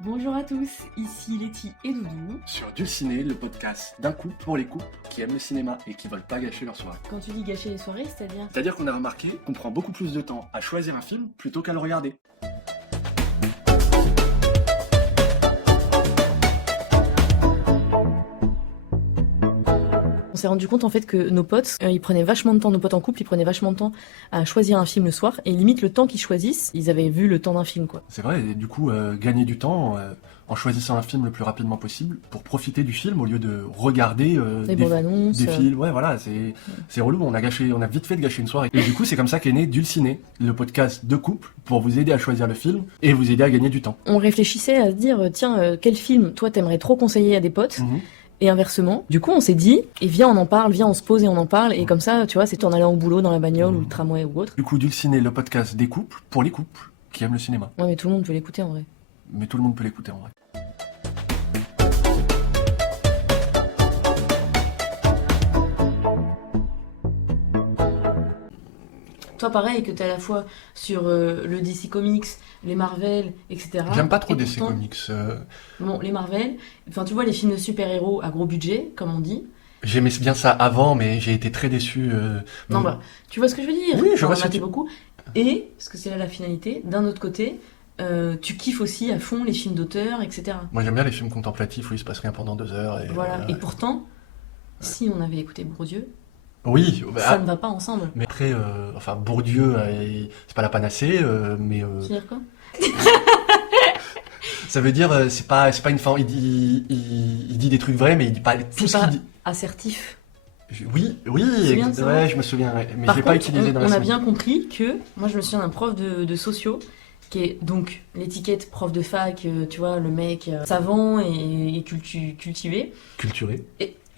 Bonjour à tous, ici Letty et Doudou. Sur Dulciné, le podcast d'un couple pour les couples qui aiment le cinéma et qui veulent pas gâcher leur soirée. Quand tu dis gâcher les soirées, c'est-à-dire C'est-à-dire qu'on a remarqué qu'on prend beaucoup plus de temps à choisir un film plutôt qu'à le regarder. On s'est rendu compte en fait que nos potes, ils prenaient vachement de temps, nos potes en couple, ils prenaient vachement de temps à choisir un film le soir, et limite le temps qu'ils choisissent, ils avaient vu le temps d'un film quoi. C'est vrai, et du coup, gagner du temps en choisissant un film le plus rapidement possible pour profiter du film au lieu de regarder Les bandes annonces. des films. Ouais, voilà, c'est relou, on a vite fait de gâcher une soirée. Et du coup, c'est comme ça qu'est né Dulciné, le podcast de couple pour vous aider à choisir le film et vous aider à gagner du temps. On réfléchissait à se dire, tiens, quel film toi t'aimerais trop conseiller à des potes et inversement. Du coup, on s'est dit, et viens, on en parle, viens, on se pose et on en parle, et comme ça, tu vois, c'est en allant au boulot, dans la bagnole, ou le tramway, ou autre. Du coup, Dulciné, le podcast des couples pour les couples qui aiment le cinéma. Ouais, mais tout le monde peut l'écouter en vrai. Mais tout le monde peut l'écouter en vrai. Toi, pareil, que t'es à la fois sur le DC Comics, les Marvel, etc. J'aime pas trop Et DC pourtant, Comics. Bon, les Marvel, enfin, tu vois, les films de super-héros à gros budget, comme on dit. J'aimais bien ça avant, mais j'ai été très déçu. Non, bah, tu vois ce que je veux dire? Oui, je vois On ce que matait tu... beaucoup. Et, parce que c'est là la finalité, d'un autre côté, tu kiffes aussi à fond les films d'auteur, etc. Moi j'aime bien les films contemplatifs où il se passe rien pendant 2 heures. Et, Voilà. Et pourtant, si on avait écouté Bourdieu, Oui, ça ne va pas ensemble. mais après, enfin Bourdieu, c'est pas la panacée, mais C'est-à-dire quoi? ça veut dire c'est pas une fin. Il dit des trucs vrais, mais il dit pas tout C'est ce pas qu'il dit. assertif. Oui, C'est bien de ça. ouais, je me souviens, ouais, mais Par je l'ai contre, pas utilisé dans la on a semaine. bien compris que, moi je me souviens d'un prof de sociaux, qui est donc l'étiquette prof de fac, tu vois, le mec savant et cultivé, Culturé.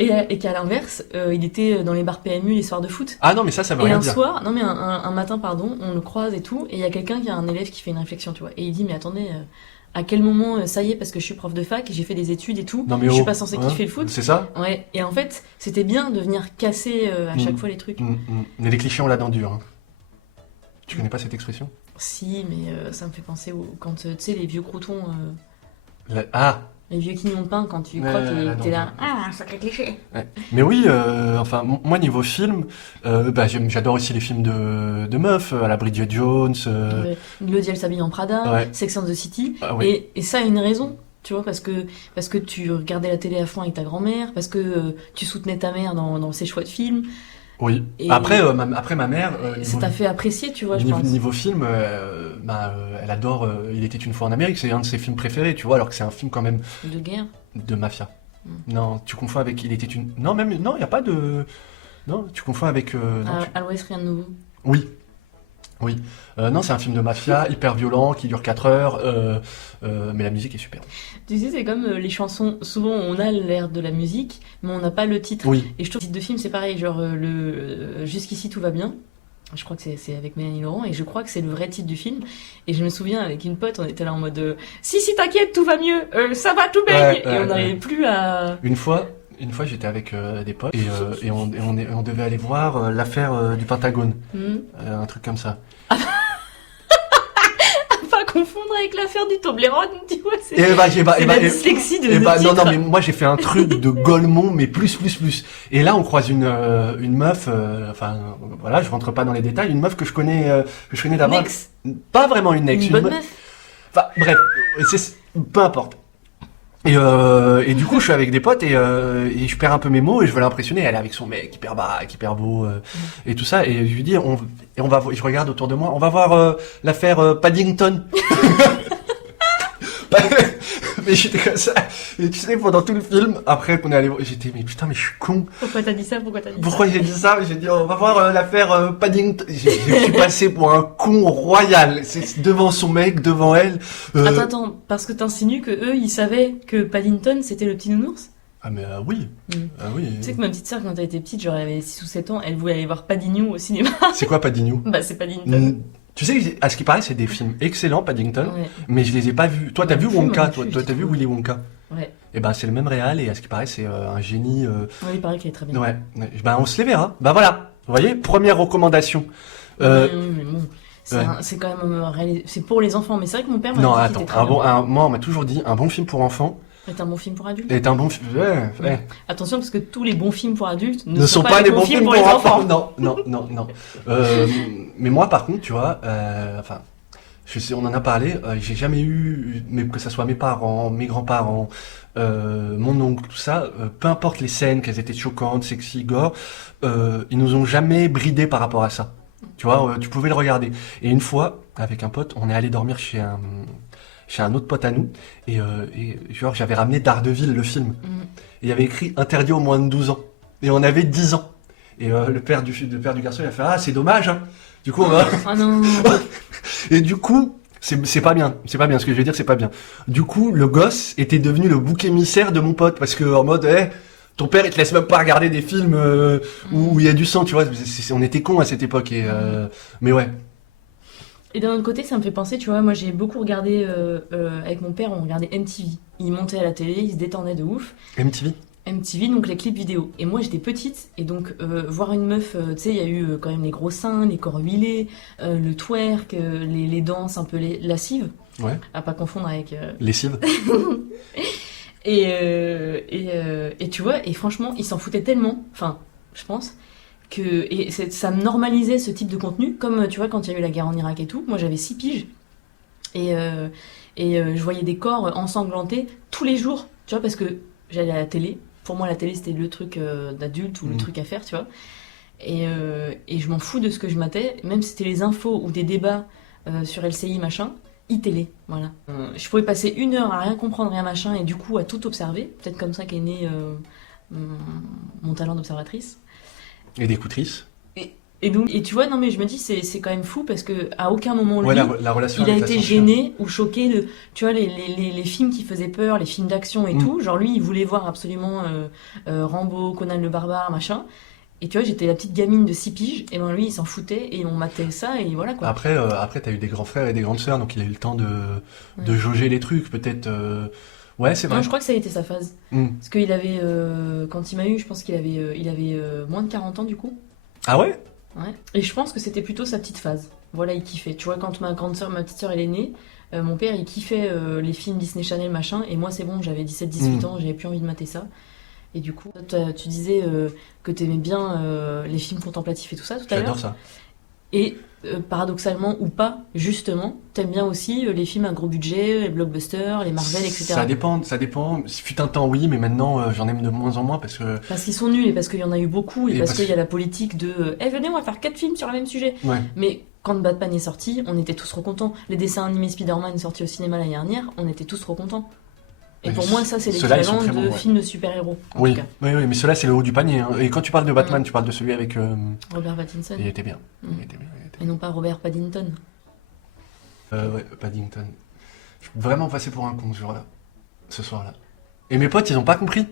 et qu'à l'inverse, il était dans les bars PMU les soirs de foot. Ah non, mais ça veut Et rien un dire. soir, non mais un matin, pardon, on le croise et tout, et il y a quelqu'un qui a un élève qui fait une réflexion, tu vois, et il dit, mais attendez, à quel moment, ça y est, parce que je suis prof de fac, j'ai fait des études et tout, Non mais je suis oh, pas censé hein, kiffer le foot. C'est ça. Ouais, et en fait, c'était bien de venir casser à chaque fois les trucs. Mais les clichés ont la dent dure. Hein. Tu connais pas cette expression? Si, mais ça me fait penser quand, tu sais, les vieux croutons, Ah. les vieux quignons de pain, quand tu Ouais, crois la que t'es là, dent. un sacré cliché. Ouais. Mais oui, enfin, moi niveau film, j'adore aussi les films de meufs, à la Bridget Jones. Glody, elle s'habille en Prada, Ouais. Sex and the City, Ah oui. et ça a une raison. Tu vois, parce que tu regardais la télé à fond avec ta grand-mère, parce que tu soutenais ta mère dans ses choix de films, Oui. et Après, après ma mère, ça t'a fait apprécier, tu vois, je niveau, pense. niveau film, elle adore Il était une fois en Amérique, c'est un de ses films préférés, tu vois, alors que c'est un film quand même De guerre. de mafia. Non, tu confonds avec Il était une... Non, même, non, il n'y a pas de... Non, tu confonds avec... non, À l'Ouest, rien de nouveau. Oui. Oui. Non, c'est un film de mafia, hyper violent, qui dure 4 heures, mais la musique est super. Tu sais, c'est comme les chansons, souvent on a l'air de la musique, mais on n'a pas le titre. Oui. Et je trouve que le titre de film, c'est pareil, genre Jusqu'ici tout va bien. Je crois que c'est avec Mélanie Laurent, et je crois que c'est le vrai titre du film. Et je me souviens, avec une pote, on était là en mode si, t'inquiète, tout va mieux, ça va, tout baigne. Ouais, et on n'arrivait plus à. Une fois, j'étais avec des potes et on devait aller voir l'affaire du Pentagone, un truc comme ça. Pas confondre avec l'affaire du Toblerone, tu vois, c'est Et la dyslexie de non, titre. mais moi j'ai fait un truc de Golemont, mais plus. Et là on croise une meuf, enfin voilà, je rentre pas dans les détails, une meuf que je connais d'avant. Une ex. Pas vraiment une ex, Une bonne meuf. Enfin bref, peu importe. Et du coup je suis avec des potes et je perds un peu mes mots et je veux l'impressionner. Elle est avec son mec hyper baraque, hyper beau et tout ça. Et je lui dis je regarde autour de moi, on va voir l'affaire Paddington. Mais j'étais comme ça. Et tu sais, pendant tout le film, après qu'on est allé voir, j'étais, mais putain, mais je suis con. Pourquoi t'as dit ça? Pourquoi j'ai dit ça? J'ai dit, on va voir l'affaire Paddington. Je suis passé pour un con royal. C'est devant son mec, devant elle. Attends, parce que t'insinues que eux, ils savaient que Paddington, c'était le petit nounours? Ah, mais oui. Ah oui. Tu sais que ma petite sœur, quand elle était petite, genre elle avait 6 ou 7 ans, elle voulait aller voir Paddington au cinéma. C'est quoi Paddington? Bah, c'est Paddington. Tu sais, à ce qui paraît, c'est des films excellents, Paddington, Ouais. mais je les ai pas vus. Toi, t'as vu Non plus, Wonka, moi toi, non plus, t'as j'ai vu trouvé. Willy Wonka? Ouais. Et ben, c'est le même réal, et à ce qui paraît, c'est un génie. Ouais, il paraît qu'elle est très bien. Ouais. Ben, on se les verra. Bah voilà. Vous voyez, première recommandation. Oui, mais bon. C'est c'est quand même c'est pour les enfants, mais c'est vrai que mon père m'a Non, dit qu'il attends, était très bien. moi, on m'a toujours dit, un bon film pour enfants C'est un bon film pour adultes. est un bon film. Ouais. Attention, parce que tous les bons films pour adultes Ne sont pas des bons films pour les enfants. enfants. Non. Mais moi, par contre, tu vois, enfin, je sais, on en a parlé, j'ai jamais eu, mais que ça soit mes parents, mes grands-parents, mon oncle, tout ça, peu importe les scènes, qu'elles étaient choquantes, sexy, gore, ils nous ont jamais bridés par rapport à ça. Tu vois, tu pouvais le regarder. Et une fois, avec un pote, on est allé dormir chez un autre pote à nous, et genre, j'avais ramené Daredevil, le film. Et il y avait écrit interdit aux moins de 12 ans. Et on avait 10 ans. Et le père du garçon, il a fait ah, c'est dommage, hein. Du coup, on va... Oh non. Et du coup, c'est pas bien. C'est pas bien. Ce que je veux dire, c'est pas bien. Du coup, le gosse était devenu le bouc émissaire de mon pote. Parce que, en mode, ton père, il te laisse même pas regarder des films où il y a du sang, tu vois. On était cons à cette époque. Mais ouais. Et d'un autre côté, ça me fait penser, tu vois, moi j'ai beaucoup regardé, avec mon père, on regardait MTV. Il montait à la télé, il se détendait de ouf. MTV, donc les clips vidéo. Et moi j'étais petite, et donc voir une meuf, tu sais, il y a eu quand même les gros seins, les corps huilés, le twerk, les danses un peu lascives. Ouais. À pas confondre avec... Lessive. Et tu vois, et franchement, il s'en foutait tellement, enfin, je pense, ça me normalisait ce type de contenu, comme tu vois, quand il y a eu la guerre en Irak et tout, moi j'avais 6 piges, et je voyais des corps ensanglantés tous les jours, tu vois, parce que j'allais à la télé. Pour moi, la télé, c'était le truc d'adulte ou le truc à faire, tu vois. Et je m'en fous de ce que je matais, même si c'était les infos ou des débats sur LCI, machin, iTélé, voilà. Je pouvais passer 1 heure à rien comprendre, rien machin, et du coup à tout observer. Peut-être comme ça qu'est né mon talent d'observatrice. Et d'écoutrice. Et tu vois, non mais je me dis, c'est quand même fou parce que à aucun moment, lui, la relation il a avec la été censure. gêné ou choqué de, tu vois, les films qui faisaient peur, les films d'action et tout. Genre lui, il voulait voir absolument Rambo, Conan le Barbare, machin. Et tu vois, j'étais la petite gamine de 6 piges, et ben lui, il s'en foutait, et on matait ça, et voilà quoi. Après t'as eu des grands frères et des grandes sœurs, donc il a eu le temps de jauger les trucs, peut-être. Ouais, c'est vrai. Non, je crois que ça a été sa phase. Parce qu'il avait, quand il m'a eu, je pense qu'il avait, il avait moins de 40 ans du coup. Ah ouais? Ouais. Et je pense que c'était plutôt sa petite phase. Voilà, il kiffait. Tu vois, quand ma grande sœur, ma petite sœur, elle est née, mon père, il kiffait les films Disney Channel, machin, et moi, c'est bon, j'avais 17-18 ans, j'avais plus envie de mater ça. Et du coup, tu disais que t'aimais bien les films contemplatifs et tout ça tout à l'heure. J'adore ça. Et paradoxalement ou pas, justement, t'aimes bien aussi les films à gros budget, les blockbusters, les Marvel, etc. Ça dépend. Fut un temps, oui, mais maintenant, j'en aime de moins en moins parce que... Parce qu'ils sont nuls, et parce qu'il y en a eu beaucoup, et parce qu'il y que... a la politique de venez, on va faire 4 films sur le même sujet. Ouais. Mais quand Batman est sorti, on était tous trop contents. Les dessins animés Spider-Man sortis au cinéma l'année dernière, on était tous trop contents. Et pour moi, ça, c'est l'équivalent de films de super-héros. Oui, mais cela, c'est le haut du panier. Hein. Et quand tu parles de Batman, tu parles de celui avec... Robert Pattinson. Il était bien. Et non pas Robert Paddington. Ouais, Paddington. Je suis vraiment passé pour un con ce jour-là. Ce soir-là. Et mes potes, ils ont pas compris.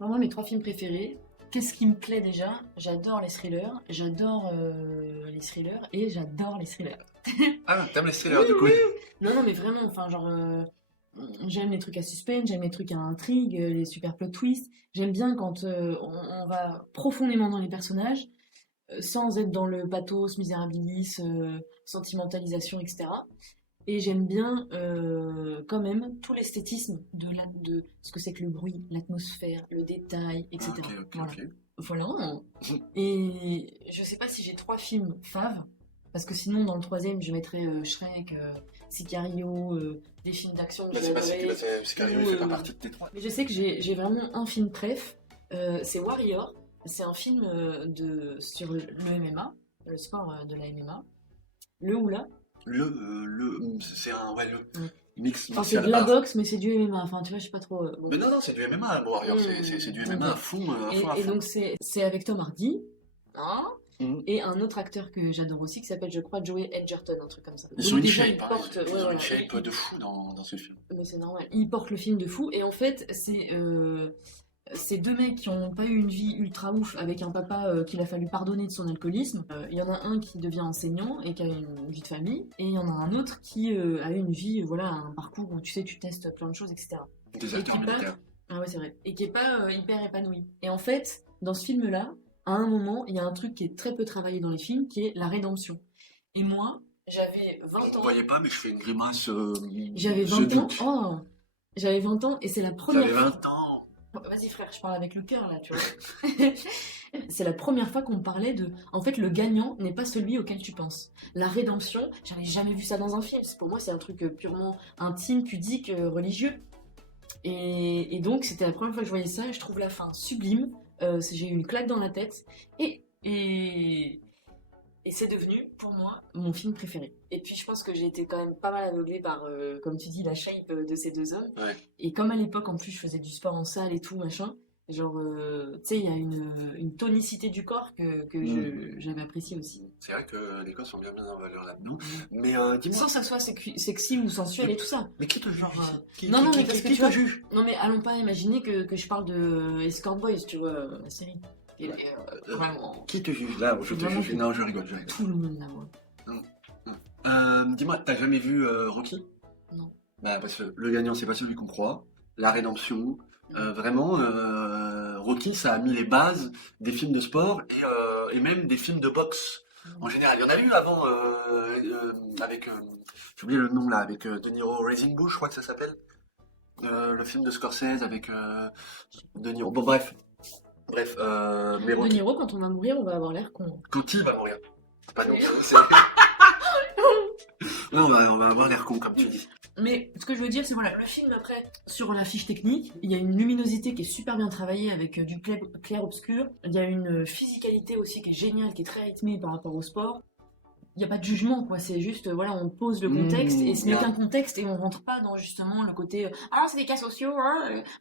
Moi, mes 3 films préférés... Qu'est-ce qui me plaît déjà? J'adore les thrillers, et j'adore les thrillers. Ah, t'aimes les thrillers du coup? Non, mais vraiment, enfin, genre, j'aime les trucs à suspense, j'aime les trucs à intrigue, les super plot twists. J'aime bien quand on va profondément dans les personnages, sans être dans le pathos, misérabilis, sentimentalisation, etc. Et j'aime bien quand même tout l'esthétisme de ce que c'est que le bruit, l'atmosphère, le détail, etc. Voilà. Et je sais pas si j'ai 3 films faves, parce que sinon dans le 3e je mettrais Shrek, Sicario, des films d'action que Sicario, il fait pas partie de tes 3. Mais je sais que j'ai vraiment un film préf, c'est Warrior. C'est un film sur le MMA, le sport de la MMA. Le Hula. C'est un mix. Enfin, c'est de la boxe, mais c'est du MMA. Enfin, tu vois, je sais pas trop. Bon. Mais non, c'est du MMA, Warrior. C'est du MMA à fond. Et donc, c'est avec Tom Hardy. Hein, et un autre acteur que j'adore aussi, qui s'appelle, je crois, Joey Edgerton, un truc comme ça. Ils ont une shape de fou dans ce film. Mais c'est normal. Il porte le film de fou. Et en fait, c'est 2 mecs qui n'ont pas eu une vie ultra ouf, avec un papa qu'il a fallu pardonner de son alcoolisme. Il y en a un qui devient enseignant et qui a une vie de famille, et il y en a un autre qui a eu une vie, voilà, un parcours où tu sais, tu testes plein de choses, etc. Des acteurs militaires. Ah ouais, c'est vrai. Et qui est pas hyper épanoui. Et en fait, dans ce film-là, à un moment, il y a un truc qui est très peu travaillé dans les films, qui est la rédemption. Et moi, j'avais 20 Vous ans. voyez pas, mais je fais une grimace. J'avais The 20 ans. Duke. Oh! J'avais 20 ans et c'est la J'avais première fois. 20 ans. Vas-y frère, je parle avec le cœur là, tu vois. C'est la première fois qu'on me parlait de... En fait, le gagnant n'est pas celui auquel tu penses. La rédemption, j'avais jamais vu ça dans un film. Pour moi, c'est un truc purement intime, pudique, religieux. Et donc, c'était la première fois que je voyais ça et je trouve la fin sublime. J'ai eu une claque dans la tête. Et, et c'est devenu, pour moi, mon film préféré. Et puis, je pense que j'ai été quand même pas mal aveuglée par, comme tu dis, la shape de ces deux hommes. Ouais. Et comme à l'époque, en plus, je faisais du sport en salle et tout, machin, genre, tu sais, il y a une tonicité du corps que j'avais apprécié aussi. C'est vrai que les codes sont bien mis en valeur là-dedans. Mais dis-moi. Sans que ça soit sexy ou sensuel et tout ça. Mais qui te juge? Genre, Non, non, mais parce que qui tu te vois, juge? non mais allons pas imaginer que je parle de Escort Boys, tu vois, la série. Et, vraiment, Qui te juge? Là, je te Vraiment juge. que- Non, je rigole, je rigole. tout le monde la voit. Dis-moi, t'as jamais vu Rocky? Non. Bah, parce que le gagnant, c'est pas celui qu'on croit. La rédemption. Vraiment, Rocky, ça a mis les bases des films de sport et même des films de boxe. En général, il y en a eu avant avec, j'ai oublié le nom là, avec De Niro, Raising Bush, je crois que ça s'appelle. Le film de Scorsese avec De Niro. Bon, bref. Mais De Rocky, Niro, quand on va mourir, on va avoir l'air con. quand il va mourir. C'est pas non, Sérieux c'est... Non, on va avoir l'air con, comme tu dis. Mais ce que je veux dire, c'est voilà, le film après, sur la fiche technique, il y a une luminosité qui est super bien travaillée avec du clair-obscur. Il y a une physicalité aussi qui est géniale, qui est très rythmée par rapport au sport. Il n'y a pas de jugement, quoi. C'est juste, voilà, on pose le contexte et ce n'est bien. qu'un contexte et on rentre pas dans justement le côté ah, c'est des cas sociaux,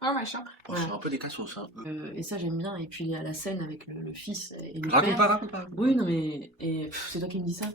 machin. Oh, c'est un peu des cassos, ça. Et ça, j'aime bien. Et puis il y a la scène avec le fils et le Raconte père. pas. Oui, non, mais c'est toi qui me dis ça.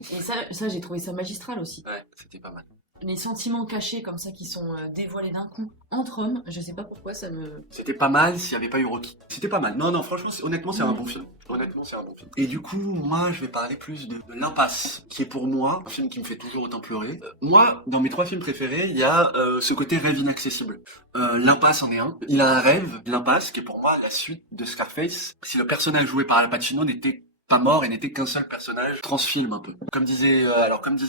Et ça j'ai trouvé ça magistral aussi. Ouais, c'était pas mal. Les sentiments cachés comme ça qui sont dévoilés d'un coup entre hommes, je sais pas pourquoi ça me. C'était pas mal s'il n'y avait pas eu Rocky. C'était pas mal. Non, franchement, honnêtement, c'est un bon film. Honnêtement, c'est un bon film. Et du coup, moi, je vais parler plus de L'Impasse, qui est pour moi un film qui me fait toujours autant pleurer. Moi, dans mes 3 films préférés, il y a ce côté rêve inaccessible. L'Impasse en est un. Il a un rêve, L'Impasse, qui est pour moi la suite de Scarface. Si le personnage joué par Al Pacino n'était pas mort et n'était qu'un seul personnage, transfilme un peu. Comme disait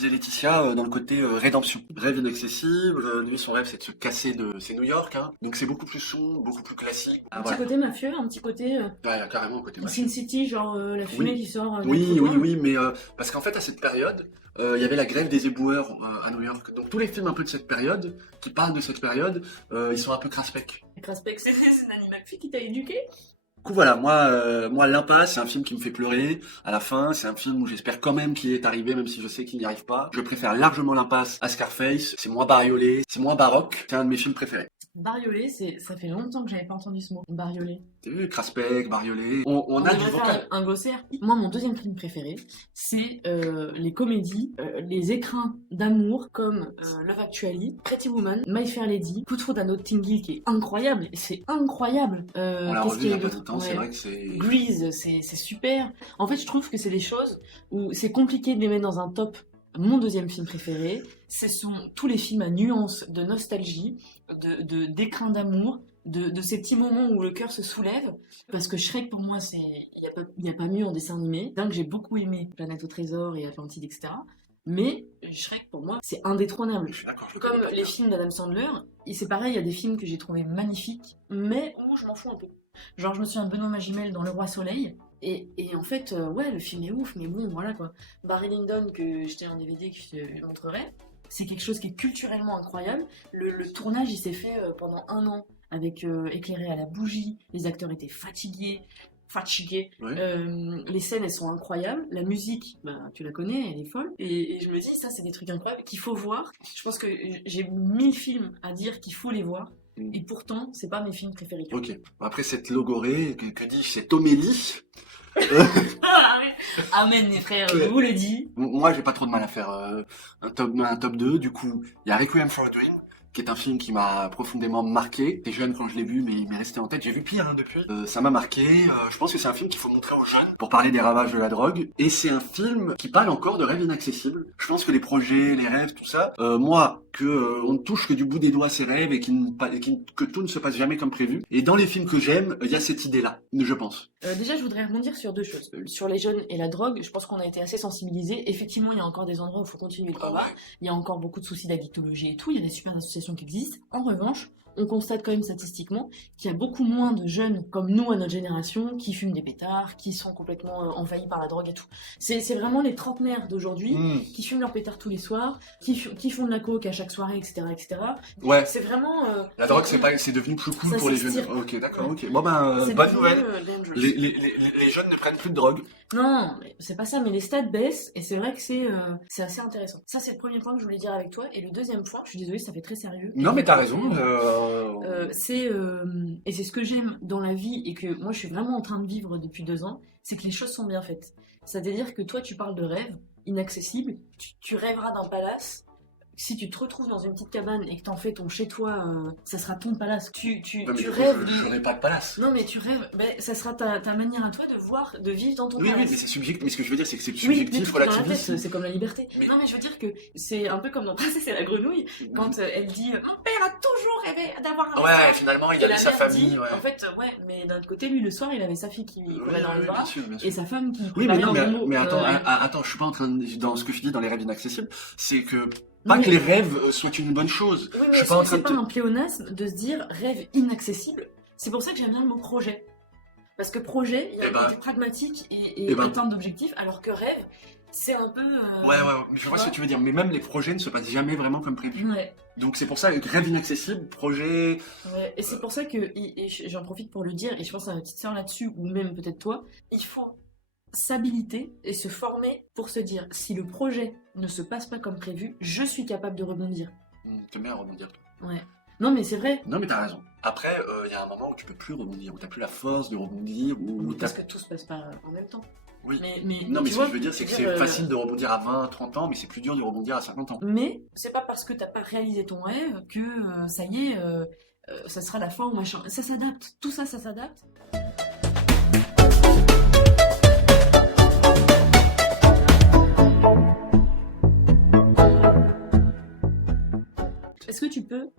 Laetitia, dans le côté rédemption. Rêve inaccessible, lui son rêve c'est de se casser c'est New York, hein. Donc c'est beaucoup plus sombre, beaucoup plus classique. Un petit côté mafieux, un petit côté Ouais, il y a carrément un côté mafieux. Sin City, genre la fumée qui sort. Oui, mais parce qu'en fait à cette période, il y avait la grève des éboueurs à New York. Donc tous les films un peu de cette période, qui parlent de cette période, ils sont un peu craspec. Craspec, c'est Nanny McPhee qui t'a éduqué. Du coup voilà, moi L'Impasse, c'est un film qui me fait pleurer. À la fin, c'est un film où j'espère quand même qu'il est arrivé, même si je sais qu'il n'y arrive pas. Je préfère largement L'Impasse à Scarface. C'est moins bariolé, c'est moins baroque. C'est un de mes films préférés. Bariolé, ça fait longtemps que j'avais pas entendu ce mot. Bariolé. T'as vu, Craspec, bariolé. On a du devrait vocal. faire un glossaire. Moi, mon deuxième film préféré, c'est les comédies, les écrins d'amour comme Love Actually, Pretty Woman, My Fair Lady, Coup de foudre à Notting Hill qui est incroyable. C'est incroyable. On l'a Qu'est-ce revu qu'il il y y a a pas de d'autre temps, c'est Ouais. vrai que c'est... Grease, c'est super. En fait, je trouve que c'est des choses où c'est compliqué de les mettre dans un top. Mon deuxième film préféré, ce sont tous les films à nuances de nostalgie, d'écrin d'amour, de ces petits moments où le cœur se soulève. Parce que Shrek, pour moi, il n'y a pas mieux en dessin animé. Dingue, j'ai beaucoup aimé Planète au Trésor et Atlantide, etc. Mais Shrek, pour moi, c'est indétrônable. Je suis d'accord. je le Comme connais pas les bien. films d'Adam Sandler, et c'est pareil, il y a des films que j'ai trouvé magnifiques, mais où je m'en fous un peu. Genre, je me souviens de Benoît Magimel dans Le Roi Soleil, et en fait, ouais, le film est ouf, mais bon, voilà quoi. Barry Lyndon, que j'étais en DVD, que je te montrerai, c'est quelque chose qui est culturellement incroyable. Le tournage, il s'est fait pendant 1 an, avec éclairé à la bougie, les acteurs étaient fatigués. Ouais. Les scènes elles sont incroyables, la musique bah, tu la connais, elle est folle et je me dis ça c'est des trucs incroyables qu'il faut voir. Je pense que j'ai 1000 films à dire qu'il faut les voir et pourtant c'est pas mes films préférés. Ok. Après cette logorée, que dis-je, cette homélie, Amen mes frères, Ouais. je vous le dis. moi j'ai pas trop de mal à faire un top 2. Du coup, il y a Requiem for a Dream, qui est un film qui m'a profondément marqué. J'étais jeune quand je l'ai vu, mais il m'est resté en tête. J'ai vu pire depuis. Ça m'a marqué. Je pense que c'est un film qu'il faut montrer aux jeunes pour parler des ravages de la drogue. Et c'est un film qui parle encore de rêves inaccessibles. Je pense que les projets, les rêves, tout ça, moi, on ne touche que du bout des doigts ces rêves et que tout ne se passe jamais comme prévu. Et dans les films que j'aime, il y a cette idée-là, je pense. Déjà, je voudrais rebondir sur deux choses. Sur les jeunes et la drogue, je pense qu'on a été assez sensibilisés. Effectivement, il y a encore des endroits où il faut continuer le combat. Ouais. Il y a encore beaucoup de soucis d'addictologie et tout. Il y a des super associations qui existent. En revanche, on constate quand même statistiquement qu'il y a beaucoup moins de jeunes comme nous à notre génération qui fument des pétards, qui sont complètement envahis par la drogue et tout. C'est vraiment les trentenaires d'aujourd'hui qui fument leurs pétards tous les soirs, qui font de la coke à chaque soirée, etc., etc. Ouais. C'est vraiment... La drogue, c'est devenu plus cool ça pour les jeunes. s'étire. Ok, d'accord, Ouais. ok. Bon c'est bonne devenu, nouvelle. dangerous. Les jeunes ne prennent plus de drogue. Non, mais c'est pas ça, mais les stats baissent, et c'est vrai que c'est assez intéressant. Ça, c'est le premier point que je voulais dire avec toi, et le deuxième point, je suis désolée, ça fait très sérieux. Non, mais t'as raison. Et c'est ce que j'aime dans la vie, et que moi, je suis vraiment en train de vivre depuis 2 ans, c'est que les choses sont bien faites. C'est-à-dire que toi, tu parles de rêve inaccessible, tu rêveras d'un palace. Si tu te retrouves dans une petite cabane et que t'en fais ton chez-toi, ça sera ton palace. Tu rêves de... Je n'ai pas de palace. Non, mais tu rêves, ça sera ta manière à toi de vivre dans ton Oui, palace. mais c'est subjectif. Mais ce que je veux dire, c'est que c'est Oui, subjectif, mais tout est dans la relativiste. tête, c'est comme la liberté. Mais- Non, mais je veux dire que c'est un peu comme dans Princesse et la grenouille, quand elle dit Mon père a toujours rêvé d'avoir un Ouais, restaurant. finalement, il Et avait la sa mère famille. dit, Ouais. En fait, ouais, mais d'un autre côté, lui, le soir, il avait sa fille qui courait dans les bras, bien sûr. et sa femme qui Oui, mais non, préparait un gros mot. mais attends, Ouais. attends, je suis pas en train de, dans ce que je dis dans les rêves inaccessibles, c'est que, Non, pas mais- que les rêves soient une bonne chose. Oui, Je mais suis est-ce pas en que train c'est de pas te... un pléonasme de se dire rêve inaccessible? C'est pour ça que j'aime bien le mot projet. Parce que projet, il y a Eh un ben- côté pragmatique et Eh ben- atteinte d'objectifs, alors que rêve, c'est un peu... Ouais, je vois ce que tu veux dire, mais même les projets ne se passent jamais vraiment comme prévu. Ouais. Donc c'est pour ça, rêve inaccessible, projet... Ouais, et c'est pour ça que, et j'en profite pour le dire, et je pense à ma petite sœur là-dessus, ou même peut-être toi, il faut s'habiliter et se former pour se dire, si le projet ne se passe pas comme prévu, je suis capable de rebondir. T'aimes bien rebondir, toi. Ouais. Non, mais c'est vrai. Non, mais t'as raison. Après, il y a un moment où tu peux plus rebondir, où t'as plus la force de rebondir, où Parce que tout se passe pas en même temps. Oui. Mais Non, mais tu ce vois, que je veux dire, c'est que c'est facile de rebondir à 20, 30 ans, mais c'est plus dur de rebondir à 50 ans. Mais c'est pas parce que t'as pas réalisé ton rêve que ça y est, ça sera la fin ou machin. Ça s'adapte. Tout ça, ça s'adapte. Est-ce que tu peux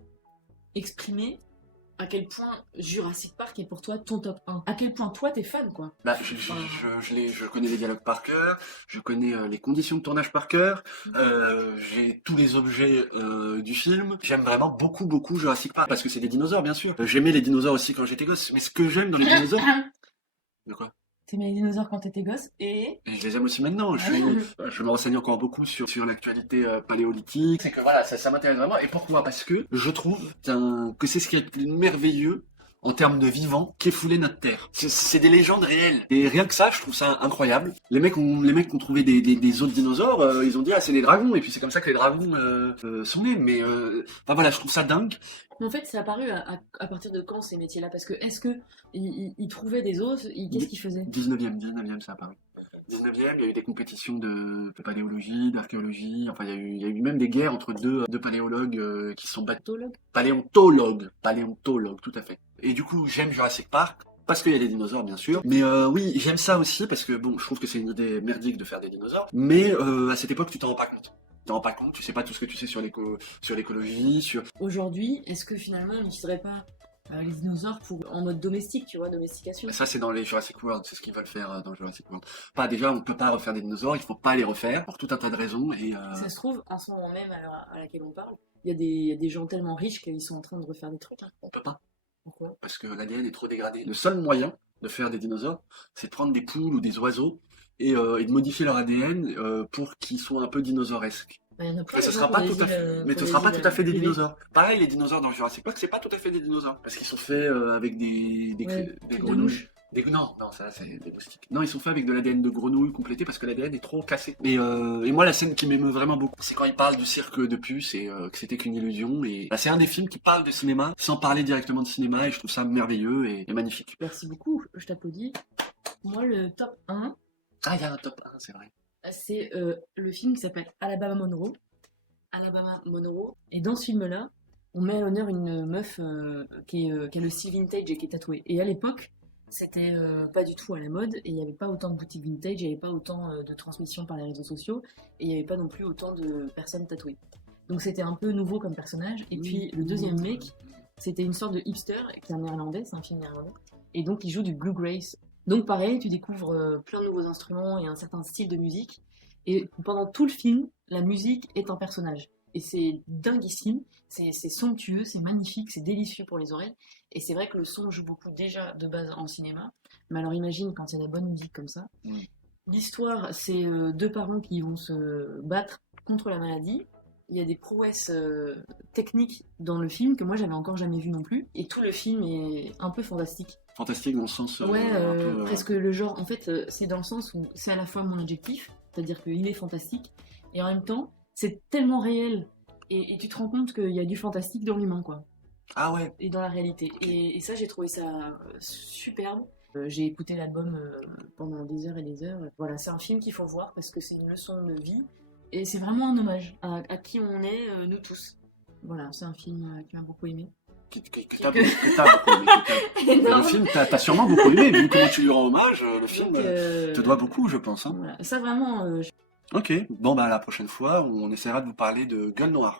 exprimer à quel point Jurassic Park est pour toi ton top 1? À quel point toi t'es fan, quoi? Bah, je connais les dialogues par cœur, je connais les conditions de tournage par cœur, j'ai tous les objets du film. J'aime vraiment beaucoup Jurassic Park, parce que c'est des dinosaures, bien sûr. J'aimais les dinosaures aussi quand j'étais gosse, mais ce que j'aime dans les dinosaures... De quoi? T'aimais les dinosaures quand t'étais gosse et je les aime aussi maintenant. Je me renseigne encore beaucoup sur l'actualité paléolithique. C'est que voilà, ça m'intéresse vraiment. Et pourquoi? Parce que je trouve que c'est ce qui est le plus merveilleux en termes de vivant qu'est foulé notre terre. C'est des légendes réelles. Et rien que ça, je trouve ça incroyable. Les mecs qui ont trouvé des autres dinosaures, ils ont dit ah c'est des dragons. Et puis c'est comme ça que les dragons sont nés. Mais enfin voilà, je trouve ça dingue. en fait, c'est apparu à partir de quand ces métiers-là? Parce que est-ce que ils trouvaient des os? Qu'est-ce qu'ils faisaient? 19e ça a apparu. 19e, il y a eu des compétitions de paléologie, d'archéologie, enfin il y a eu même des guerres entre deux paléologues qui se sont battus. Paléontologues, tout à fait. Et du coup, j'aime Jurassic Park, parce qu'il y a des dinosaures bien sûr, mais oui, j'aime ça aussi, parce que bon, je trouve que c'est une idée merdique de faire des dinosaures, mais à cette époque, tu t'en rends pas compte. Tu t'en rends pas compte, tu sais pas tout ce que tu sais sur l'écologie, sur... Aujourd'hui, est-ce que finalement on n'utiliserait pas les dinosaures en mode domestique, tu vois, domestication? Ça, c'est dans les Jurassic World, c'est ce qu'ils veulent faire dans Jurassic World. Déjà, on peut pas refaire des dinosaures, il faut pas les refaire, pour tout un tas de raisons, et... Ça se trouve, en ce moment même, à l'heure à laquelle on parle, il y a des gens tellement riches qu'ils sont en train de refaire des trucs. Hein. On peut pas. Pourquoi? Parce que l'ADN est trop dégradé. Le seul moyen de faire des dinosaures, c'est de prendre des poules ou des oiseaux et de modifier leur ADN pour qu'ils soient un peu dinosauresques. Il y en a plein Mais ce des sera gens pas pour tout les à fait. îles, Mais pour ce les sera pas îles tout à fait des privées. dinosaures. Pareil, les dinosaures dans Jurassic Park, c'est pas tout à fait des dinosaures parce qu'ils sont faits avec des De grenouilles. mouches. Non, ça c'est des moustiques. Non, ils sont faits avec de l'ADN de grenouille complété parce que l'ADN est trop cassé. Et moi, la scène qui m'émeut vraiment beaucoup, c'est quand ils parlent du cirque de puces et que c'était qu'une illusion. Et c'est un des films qui parle de cinéma sans parler directement de cinéma et je trouve ça merveilleux et magnifique. Merci beaucoup, je t'applaudis. Moi, le top 1, Ah, il y a un top 1, c'est vrai. c'est le film qui s'appelle Alabama Monroe. Alabama Monroe. Et dans ce film-là, on met à l'honneur une meuf qui a le style vintage et qui est tatouée. Et à l'époque, c'était pas du tout à la mode, et il n'y avait pas autant de boutiques vintage, il n'y avait pas autant de transmission par les réseaux sociaux, et il n'y avait pas non plus autant de personnes tatouées. Donc c'était un peu nouveau comme personnage. Et puis le deuxième mec, c'était une sorte de hipster, qui est un néerlandais, c'est un film néerlandais, et donc il joue du bluegrass. Donc pareil, tu découvres plein de nouveaux instruments et un certain style de musique, et pendant tout le film, la musique est un personnage. Et c'est dinguissime, c'est somptueux, c'est magnifique, c'est délicieux pour les oreilles. Et c'est vrai que le son joue beaucoup déjà de base en cinéma. Mais alors imagine quand il y a de la bonne musique comme ça. L'histoire, c'est deux parents qui vont se battre contre la maladie. Il y a des prouesses techniques dans le film que moi j'avais encore jamais vu non plus. Et tout le film est un peu fantastique. Fantastique dans le sens... Ouais, un peu, presque le genre. En fait, c'est dans le sens où c'est à la fois mon adjectif, c'est-à-dire qu'il est fantastique, et en même temps, c'est tellement réel. Et tu te rends compte qu'il y a du fantastique dans l'humain, quoi. Ah ouais. Et dans la réalité. Et ça, j'ai trouvé ça superbe. J'ai écouté l'album pendant des heures et des heures. Voilà, c'est un film qu'il faut voir parce que c'est une leçon de vie. Et c'est vraiment un hommage à qui on est, nous tous. Voilà, c'est un film qui m'a beaucoup aimé. Que t'as beaucoup aimé. Le film, t'as sûrement beaucoup aimé, vu comment tu lui rends hommage. Le film te doit beaucoup, je pense. Hein. Voilà. Ça, vraiment... Ok, bon, bah la prochaine fois, on essaiera de vous parler de Gueule Noire.